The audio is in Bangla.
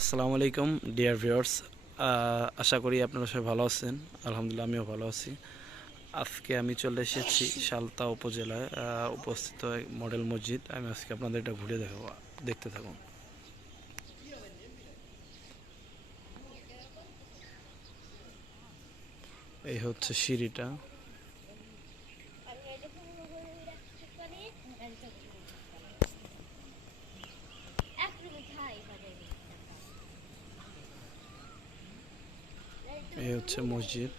আসসালামু আলাইকুম, ডিয়ার ভিউয়ার্স। আশা করি আপনারা সবাই ভালো আছেন। আলহামদুলিল্লাহ, আমিও ভালো আছি। আজকে আমি চলে এসেছি সালতা উপজেলায় উপস্থিত মডেল মসজিদ। আমি আজকে আপনাদের এটা ঘুরে দেখাবো, দেখতে থাকুন। এই হচ্ছে সিঁড়িটা। হচ্ছে মসজিদ